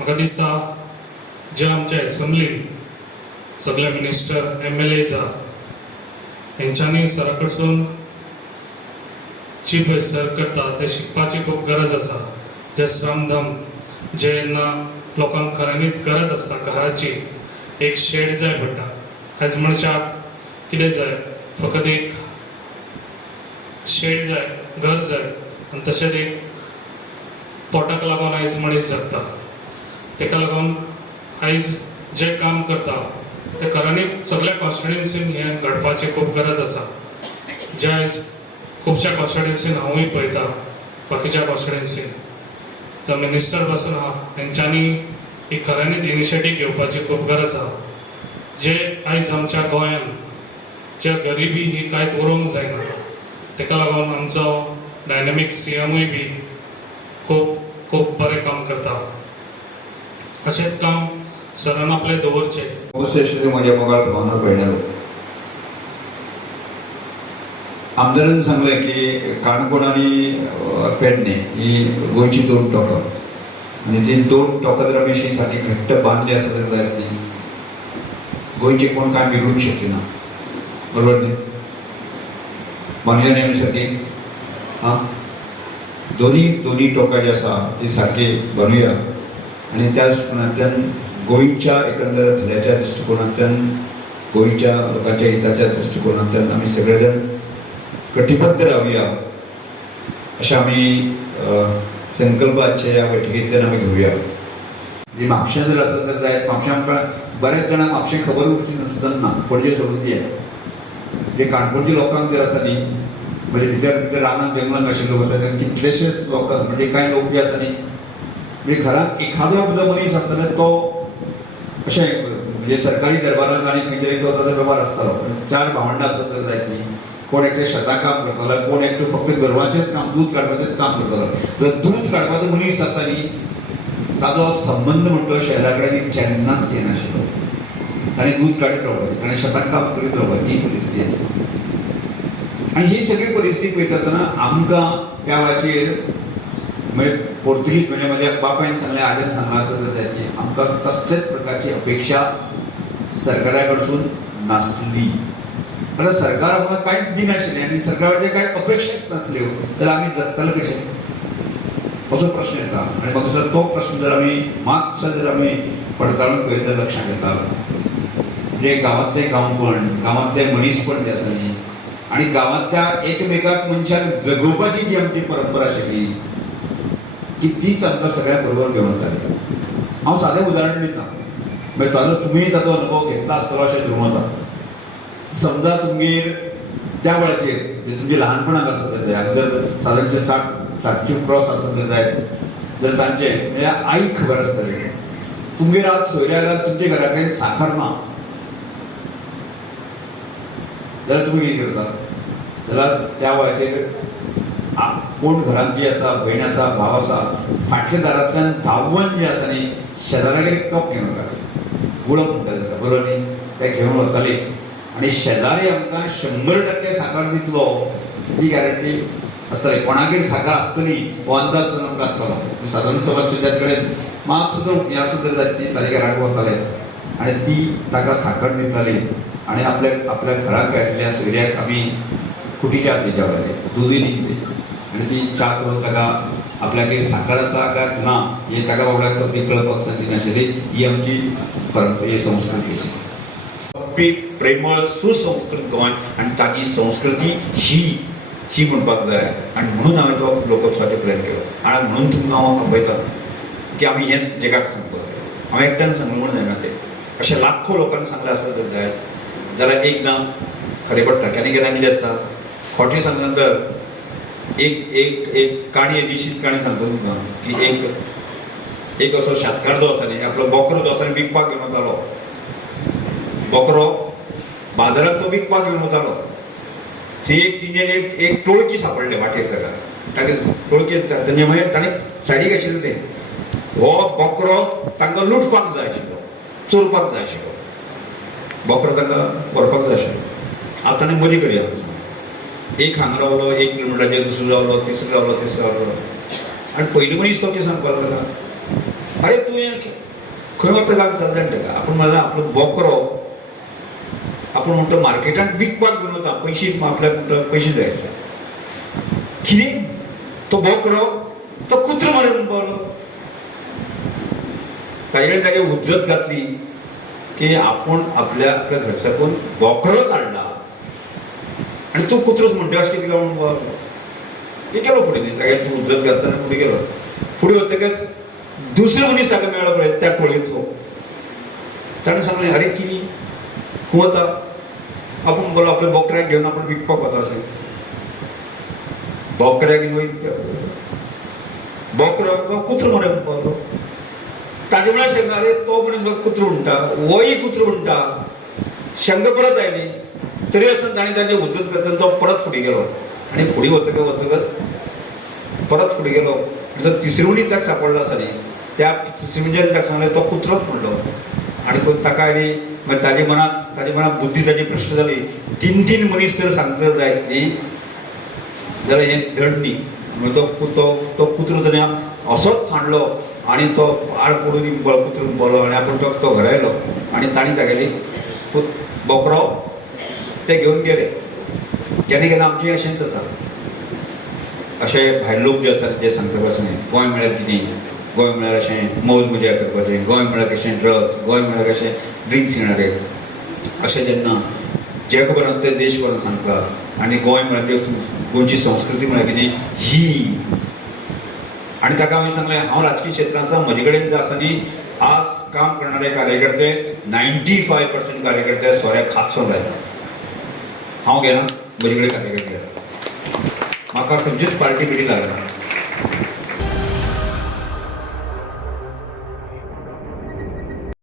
म्हाका दिसता जे आमच्या एसेंब्लीन सगळे मिनिस्टर MLA हेंच्यांनी सरा कडसून चीफ सर करता ते शिकपाची खूब गरज आसा. जे श्रमधाम जे जेन्ना लोकांक खऱ्यांनीच गरज आसता घराची एक शेड जाय पडटा. आयज मनशाक कितें जाय फकत एक शेड जाय, घर जाय आनी तशेंच एक पोटाक लागून आयज मनीस जगता. तेका लागून आयज जे काम करता ते खऱ्यांनीच सगळ्या कॉन्स्टिट्युएन्सीन हें घडपाची खूब गरज आसा. जे आयज खुबश्या कॉन्स्टिट्युएन्सीन हांवूय पळयता, बाकीच्या कॉन्स्टिट्युएन्सीन जो मिनिस्टर बसून आहा तेंच्यांनी ही खऱ्यांनीच इनिशिएटीव घेवपाची खूब गरज आहा. जे आयज आमच्या गोंयांत जे गरिबी ही कांयच उरोवंक जायना, तेका लागून आमचो डायनॅमीक CMूय बी खूब खूब बरें काम करता. अशेंच काम सरान आपले दवरचें. नमस्ते माझ्या मोगाळ भावना कळणार. आमदारान सांगलें की काणकोण आनी पेडणे ही गोंयची दोन टोकां आनी ती दोन टोकां जर आमी अशी सारकी घट्ट बांदली आसत जाल्यार ती गोंयचे कोण कांय बिगडूंक शकना. बरोबर न्ही? बांदल्या न्ही आमी सारकी? हां, दोनी टोकां जी आसा ती सारकी बांदुया आनी त्या दृश्टिकोनांतल्यान गोंयच्या एकंदर भल्याच्या दृश्टिकोनांतल्यान गोंयच्या लोकांच्या हिताच्या दृश्टिकोनांतल्यान आमी सगळे जण कटिबद्ध रावया अशें आमी संकल्प आजच्या ह्या बैठकींतल्यान आमी घेवया. म्हापशें जर आसत तर जायत म्हापशें आमकां बऱ्याच जाणांक म्हापशें खबर उरची सुद्दां ना. पणजे सोडून ती जे काणकोणच्या लोकांक जर आसा न्ही, म्हणजे भितर रानांत जंगलांत अशे लोक आसा कितलेशेच लोकांक म्हणजे कांय लोक जे आसा न्ही, म्हणजे घरांत एखादो जो मनीस आसता तो अशें म्हणजे सरकारी दरबारांत आनी खंय तरी तो ताचो वेव्हार आसतालो. 4 भावंडां आसत तर जायत न्ही. कोण एकटे शेतां काम करतालो, कोण एकटो फक्त गोरवांचेच काम दूध काडपाचेंच काम करतालो. तर दूध काडपाचो मनीस आसा न्ही, ताचो संबंध म्हणटो शहरा कडेन केन्नाच येनाशिल्लो. ताणें दूध काडीत रावपाचें, ताणें शेतांत काम करीत रावपाची ही परिस्थिती आशिल्ली. आनी ही सगळी परिस्थिती पळयता आसतना आमकां त्या वेळाचेर म्हणजे पोर्तुगीज म्हणजे माझ्या बापायन सांगलें, आजन सांगलां आसत जायत की आमकां कसलेच प्रकारची अपेक्षा सरकारा कडसून नासली. आतां सरकार आमकां कांयच दिनाशिल्लें आनी सरकाराचे कांय अपेक्षाच नासल्यो जाल्यार आमी जगताले कशें असो प्रश्न येता. आनी म्हाका दिसता तो प्रश्न जर आमी मातसो जर आमी पडताळून पळयत लक्षांत येता जे गांवांतले गांवपण, गांवांतले मनीसपण जे आसा न्ही आनी गांवांतल्या एकमेकाक मनशाक जगोवपाची जी आमची परंपरा आशिल्ली की तीच आमकां सगळ्या बरोबर घेवन वताली. हांव सादें उदाहरण दितां, म्हणजे ताजो तुमी ताचो अनुभव घेतला आसतलो अशें धरून वता. समजा तुमगेर त्या वेळाचेर तुमचे ल्हानपणाक आसत जाल्यार जर सादारणशे 60 क्रॉस आसत जायत जर तांचे म्हणजे आईक खबर आसतली तुमगेर आज सोयऱ्याक तुमच्या घरा कडेन साखर ना जाल्यार तुमी कितें करता? जाल्यार त्या वेळाचेर कोण घरांत जी आसा, भयण आसा, भाव आसा, फाटल्या दारांतल्यान धांवन जे आसा न्ही शेजाऱ्यागेर कप घेवन वताले, गुळम म्हणटाले ताका, बरोबर न्ही? ते घेवन वताले आनी शेजारी आमकां 100% साखर दितलो ही गॅरंटी आसताली. कोणागेर साखर आसतली हो अंदाज आमकां आसतालो. सादारण समज त्या कडेन मातसो हें आसत जाल्यार ती ताजे घराक वताले आनी ती ताका साखर दिताली आनी आपल्या घराक आयिल्ल्या सोयऱ्याक आमी खुटीच्या हातीच्या वेळाचेर दुदी निघते आनी ती च्या करून ताका आपल्यागेर साखर आसा काय ना हें ताका बाबड्याक ती कळपाक दिनाशिल्ली. ही आमची परंपरा, ही संस्कृती आशिल्ली. प्रेमळ सुसंस्कृत गोंय आनी ताची संस्कृती ही म्हणपाक जाय आनी म्हणून हांवें तो लोकोत्सवाचो प्लॅन केलो. आनी म्हणून तुमकां हांव आपयता की आमी हेंच जगाक सांगपाक जाय. हांवें एकट्यान सांगलें म्हूण जायना तें, अशें लाखो लोकांनी सांगलें आसत जर जायत जाल्यार एकदां खरें पडटा. केन्ना केन्ना कितें आसता खोटें सांगले नंतर एक काणी येदीशीच काणी सांगता तुमकां की एक असो शेतकार जो आसा न्ही आपलो बोकरो जो आसा न्ही विकपाक घेवन वतालो. बोकरो बाजारात तो विकपाक घेवन वतालो. एक टोळकी सापडले वाटेर ताका टोळकी तेजे मागीर ताणें सायडीक आशिल्लें तें हो बोकरो तांकां लुटपाक जाय आशिल्लो, चोरपाक जाय आशिल्लो. बोकरो तांकां व्हरपाक जाय आशिल्लो. आतां ताणें मजा करया एक हांगा रावलो, 1 किलोमिटराचेर दुसरो रावलो, तिसरो रावलो आनी पयलीं मनीस तो कितें सांगपाक लागला अरे तू खंय वता काय जाणा ताका आपण म्हणला आपलो बोकरो आपण म्हणतो मार्केटात विकपाक घेवन वता पयशे आपल्याक म्हणटा पयशे जाय कितें तो बोकरो तो कुत्रो म्हणून पावलो ताजे तागे उज्जत घातली की आपण आपल्या घरच्याकून बोकरोच हाडला आणि तू कुत्रोच म्हणटा अशें कितें काय म्हणून पावलो ते गेलो फुडें न्ही तागे तूं उज्जत घालतना फुडें गेलो फुडें वतकच दुसरो मनीस ताका मेळ्ळो पळय त्या कोळयेंतलो ताणें सांगलें अरे कितें खंय वता आपण बोलो आपल्या बोकऱ्याक घेवन आपण विकपाक वता अशें बोकऱ्याक घेवन बोकरो तो कुत्रो म्हणून पावलो ताजे म्हळ्यार शेंगा अरे तो मनीस कुत्रो म्हणटा वोय कुत्रो म्हणटा शेंगा परत आयली तरी आसतना ताणें ताजें उजत घातून तो परत फुडें गेलो आनी फुडें वतकच परत फुडें गेलो आनी तो तिसरो मनीस ताका सांपडलो आसा न्ही त्या तिसऱ्या मनशान ताका सांगलें तो कुत्रोच म्हणलो आनी ताका आयली मागीर ताजे मनाक बुद्धी ताजी प्रश्न जाली तीन मनीस जर सांगता जाय न्ही जाल्यार हें धड न्ही म्हणून तो कुत्रो ताणें असोच सांडलो आनी तो आड पडून कुत्रो बोलो आनी आपूण तो घरा आयलो आनी ताणें तागेली बोकरो ते घेवन गेले केन्ना आमचें अशेंच जाता अशें भायले लोक जे आसात जे सांगता अशें गोंय म्हळ्यार कितें गोंय म्हळ्यार अशें मौज मजा करपाचें गोंय म्हळ्यार कशें ड्रग्स गोंय म्हळ्यार कशें ड्रिंक्स येणारे अशें जेन्ना जगभरांत ते देशभरांत सांगता आनी गोंय म्हळ्यार गोंयची संस्कृती म्हळ्यार कितें ही आनी ताका हांवें सांगलें हांव राजकीय क्षेत्रांत आसा म्हजे कडेन जे आसा न्ही आज काम करणारे कार्यकर्ते 95% कार्यकर्ते सोऱ्याक हातसून लायला हांव घेना म्हजे कडेन कार्यकर्ते म्हाका खंयचीच पार्टी बिटी लागना